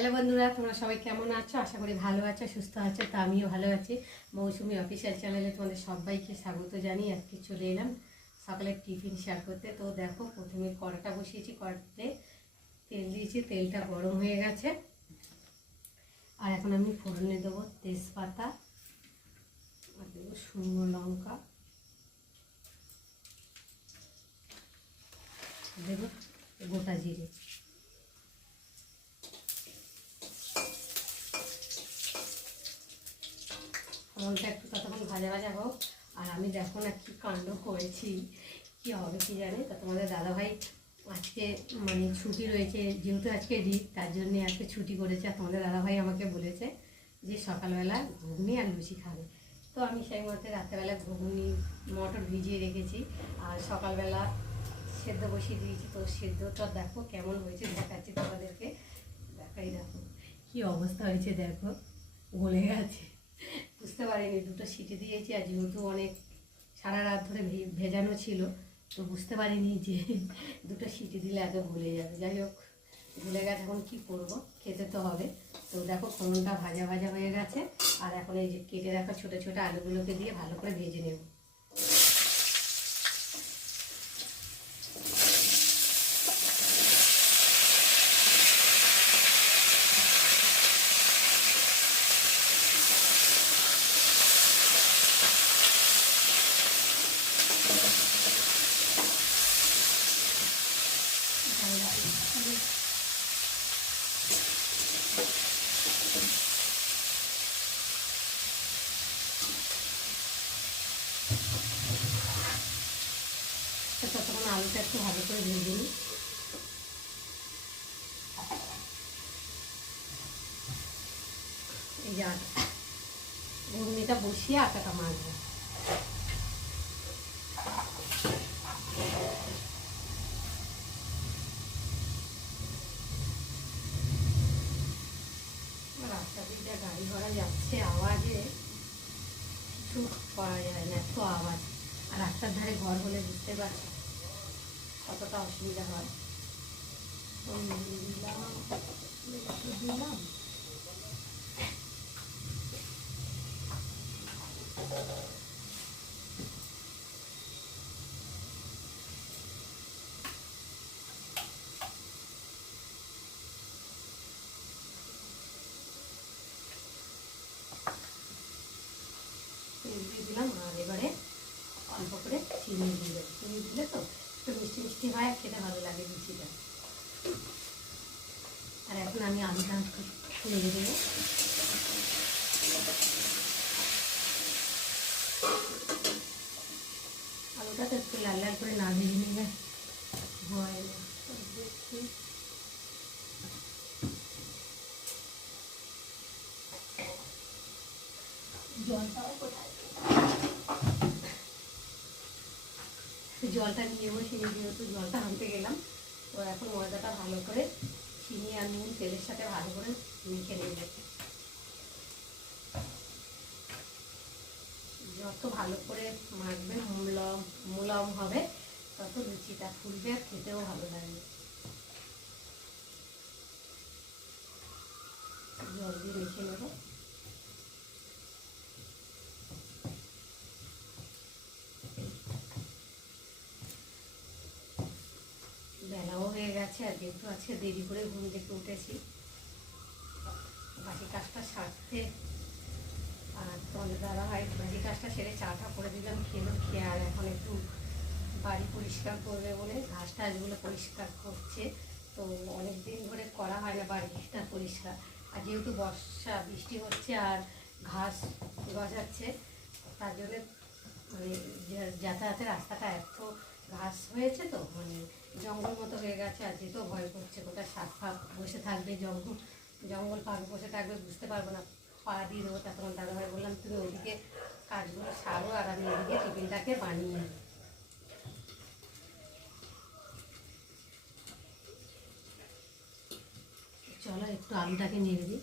Hello বন্ধুরা, তোমরা সবাই কেমন আছো? আশা করি ভালো আছো, সুস্থ আছো। তা আমিও ভালো আছি। মৌসুমি অফিসিয়াল চ্যানেলে তোমাদের সবাইকে স্বাগত জানিয়ে আজকে চলে এলাম সকালের টিফিন শেয়ার করতে। তো দেখো, প্রথমে কড়াটা বসিয়েছি, কড়াতে তেল দিয়েছি, তেলটা গরম হয়ে গেছে। আর এখন আমি ফোড়নে দেবো তেজপাতা, আর দেবো শুকনো লঙ্কা, দেবো গোটা জিরে। ফোড়নটা একটু ততক্ষণ ভাজা ভাজা হোক। আর আমি দেখো না কী কাণ্ড করেছি, কী হবে কি জানে। তা তোমাদের দাদাভাই আজকে ছুটি রয়েছে, যেহেতু আজকে ঈদ, তার জন্যে আজকে ছুটি করেছে। আর তোমাদের দাদাভাই আমাকে বলেছে যে সকালবেলা ঘুগনি আর লুচি খাবে। তো আমি সেই মতে রাত্রেবেলা ঘুগনি মটর ভিজিয়ে রেখেছি, আর সকালবেলা সেদ্ধ বসিয়ে দিয়েছি। তো সেদ্ধটা দেখো কেমন হয়েছে, দেখাচ্ছি তোমাদেরকে। দেখাই, দেখো কী অবস্থা হয়েছে, দেখো গলে গেছে। বুঝতে পারিনি, দুটো সিটি দিয়েছি। আর যেহেতু অনেক সারা রাত ধরে ভেজানো ছিল, তো বুঝতে পারিনি যে দুটো সিটি দিলে এত গলে যাবে। যাই হোক, গলে গেছে। এখন কী করবো, খেতে তো হবে। তো দেখো ফোড়নটা ভাজা ভাজা হয়ে গেছে। আর এখন এই যে কেটে রাখা ছোটো ছোটো আলুগুলোকে দিয়ে ভালো করে ভেজে নেব। ততক্ষণ আলুটা একটু ভালো করে ভেজে নিই। এই যে ঘুগনিটা বসিয়ে আটাটা মাখবো। রাস্তা দিয়ে যা গাড়ি ঘোড়া যাচ্ছে, আওয়াজে কিছু করা যায় না, এত আওয়াজ। আর রাস্তার ধারে ঘর হলে বুঝতে পারছি কতটা অসুবিধা হয়। দিলাম তেল দিয়ে দিলাম। আর এবারে অল্প করে চিনি দিয়ে দেবো। চিনি দিলে তো একটু মিষ্টি মিষ্টি হয়, খেতে ভালো লাগে লুচিটা। আর এখন আমি আলুটা নেড়ে দেবো। আলুটা তো একটু লাল লাল করে না ভেজে নিলে হয় না। দেখি জলটাও কোথায়, জলটা নিয়ে বসিয়ে, যেহেতু জলটা আনতে গেলাম। তো এখন ময়দাটা ভালো করে চিনি আর নুন তেলের সাথে ভালো করে মেখে নেব। যত ভালো করে মাখবে, মুলায়ম হবে, তত লুচিটা ফুলবে আর খেতেও ভালো লাগবে। জল দিয়ে মেখে নেব। বেলাও হয়ে গেছে, আর যেহেতু আজকে দেরি করে ঘুম থেকে উঠেছি, বাকি কাজটা সারতে। আর তোমাদের দাদা ভাই বাকি কাজটা সেরে চাটা করে দিলাম, খেয়ে আর এখন একটু বাড়ি পরিষ্কার করবে বলে ঘাস টাসগুলো পরিষ্কার করছে। তো অনেক দিন ধরে করা হয় না বাড়িটা পরিষ্কার। আর যেহেতু বর্ষা, বৃষ্টি হচ্ছে আর ঘাস গজাচ্ছে, তার জন্যে যাতায়াতের রাস্তাটা এত ঘাস হয়েছে, তো জঙ্গল মতো হয়ে গেছে। আর যেতেও ভয় করছে, কোথায় সাপ ফাপ বসে থাকবে, জঙ্গল পাক বসে থাকবে, বুঝতে পারবো না, পা দিয়ে দেবো। তখন দাদাভাই বললাম তুমি ওইদিকে কাজগুলো সারো, আর আমি এদিকে টিফিনটাকে বানিয়ে নিই। চলো একটু আলুটাকে নেড়ে দিই।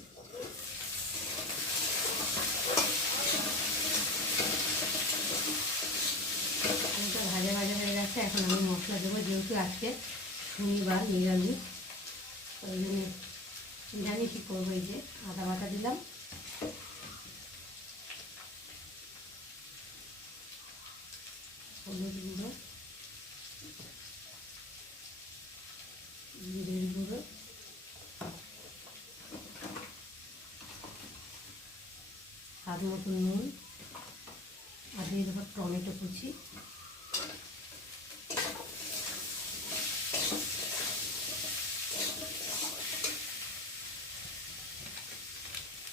আলুটা ভাজা ভাজা হয়ে গেছে। এখন আমি মশলা দেবো, যেহেতু আজকে শনিবার নিরামিষ, ওই জন্য নিরামিষই করবো। এই যে আদা বাটা দিলাম, হলুদ গুঁড়ো, জিরের গুঁড়ো, স্বাদ মতো নুন, আর দিয়ে দেবো টমেটো কুচি,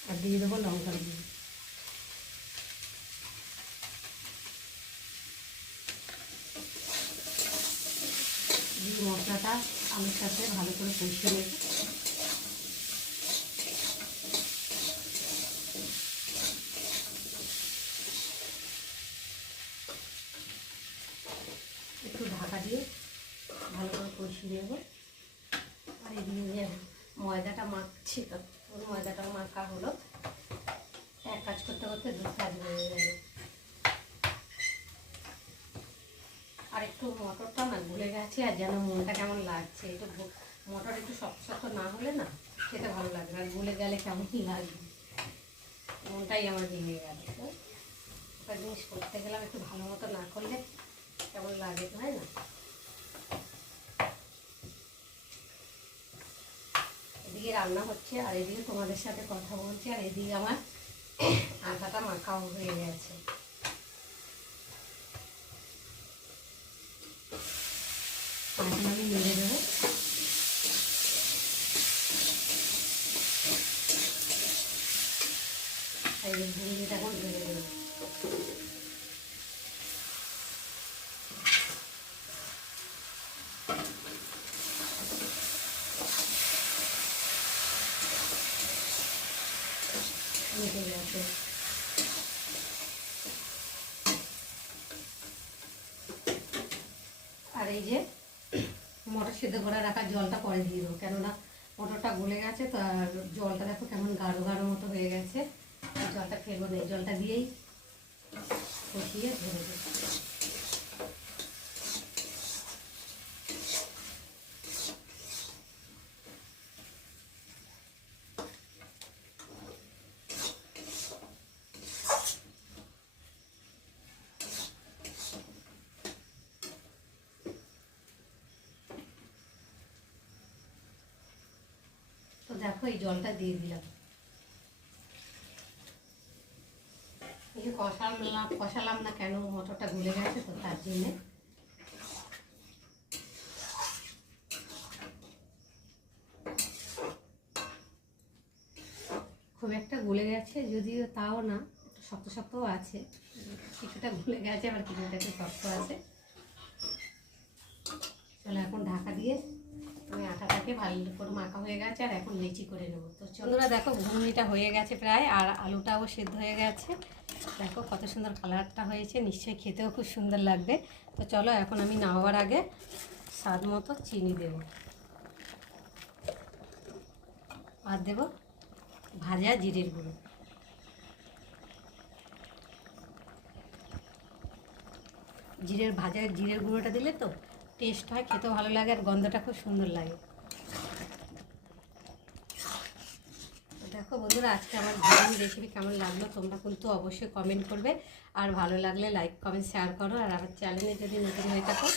আর দিয়ে দেবো লঙ্কার গুঁড়ো। দিয়ে মশলাটা আলুর সাথে ভালো করে কষিয়ে নেব। একটু ঢাকা দিয়ে ভালো করে কষিয়ে নেব। আর এদিকে যে ময়দাটা মাখছি, তো ওই ময়দাটাও মাখা হলো। এক কাজ করতে করতে দু কাজ হয়ে গেল। আর একটু মটরটা না গুলে গেছে, আর যেন মনটা কেমন লাগছে। একটু মটর একটু শক্ত শক্ত না হলে না খেতে ভালো লাগবে, আর গুলে গেলে কেমন লাগবে, মনটাই আমার ভেঙে গেল। একটা জিনিস করতে গেলাম একটু ভালো মতো না করলে কেমন লাগে, তাই না? এদিকে রান্না হচ্ছে আর এদিকে তোমাদের সাথে কথা বলছি, আর এদিকে আমার আটাটা মাখাও হয়ে গেছে। এখন আমি নেড়ে দেবো। এই যে ভুঁড়িটা এখন নেড়ে দেবো। মিশে গেছে। আর এই যে মটর সিদ্ধ করে রাখা জলটা পরে দিয়ে দেবো, কেননা মটরটা গলে গেছে তো। আর জলটা দেখো কেমন গাঢ় গাঢ় মতো হয়ে গেছে, জলটা ফেলবো না, জলটা দিয়েই কষিয়ে ধরে দেবো। তো দেখো এই জলটা দিয়ে দিলাম। এই কষালাম না কেন, মটরটা গলে গেছে তো তার জন্যে। খুব একটা গলে গেছে যদিও, তাও না, একটু শক্ত শক্তও আছে। কিছুটা গলে গেছে, আবার কিছুটা একটু শক্ত আছে। চলো এখন ঢাকা দিয়ে আমি আটাটাকে ভালো করে মাখা হয়ে গেছে, আর এখন লেচি করে নেবো। তো চন্দ্রা দেখো ঘুগনিটা হয়ে গেছে প্রায়, আর আলুটাও সেদ্ধ হয়ে গেছে। দেখো কত সুন্দর কালারটা হয়েছে, নিশ্চয়ই খেতেও খুব সুন্দর লাগবে। তো চলো এখন আমি নামাবার আগে স্বাদ মতো চিনি দেব, আর দেব ভাজা জিরের গুঁড়ো। জিরের গুঁড়োটা দিলে তো টেস্ট হয়, খেতেও ভালো লাগে, আর গন্ধটা খুব সুন্দর লাগে। দেখো বন্ধুরা, আজকে আমার ঘুগনি রেসিপি কেমন লাগলো তোমরা কিন্তু অবশ্যই কমেন্ট করবে, আর ভালো লাগলে লাইক কমেন্ট শেয়ার করো। আর আমার চ্যানেলে যদি নতুন হয়ে থাকো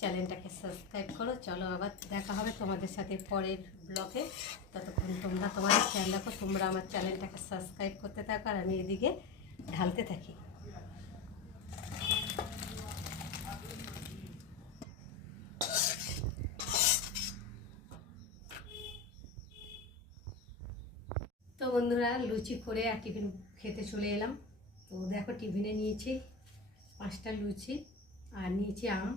চ্যানেলটাকে সাবস্ক্রাইব করো। চলো আবার দেখা হবে তোমাদের সাথে পরের ব্লগে। ততক্ষণ তোমরা তোমাদের খেয়াল রাখো, তোমরা আমার চ্যানেলটাকে সাবস্ক্রাইব করতে থাকো, আর আমি এদিকে ঢালতে থাকি। তো বন্ধুরা, লুচি করে আর টিফিন খেতে চলে এলাম। তো দেখো টিফিনে নিয়েছি 5টা লুচি, আর নিয়েছি আম।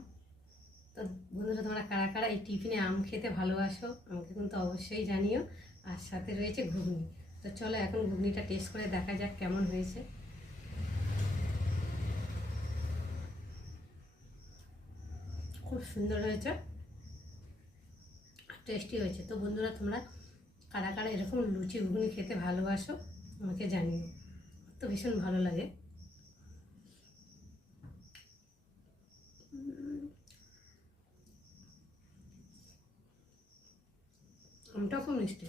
তো বন্ধুরা, তোমরা কারা কারা এই টিফিনে আম খেতে ভালোবাসো আমাকে কিন্তু অবশ্যই জানিও। আর সাথে রয়েছে ঘুগনি। তো চলো এখন ঘুগনিটা টেস্ট করে দেখা যাক কেমন হয়েছে। খুব সুন্দর হয়েছে, টেস্টি হয়েছে। তো বন্ধুরা, তোমরা কারা কারা এরকম লুচি ঘুগনি খেতে ভালোবাসো আমাকে জানিও, তো ভীষণ ভালো লাগে। আমটাও খুব মিষ্টি।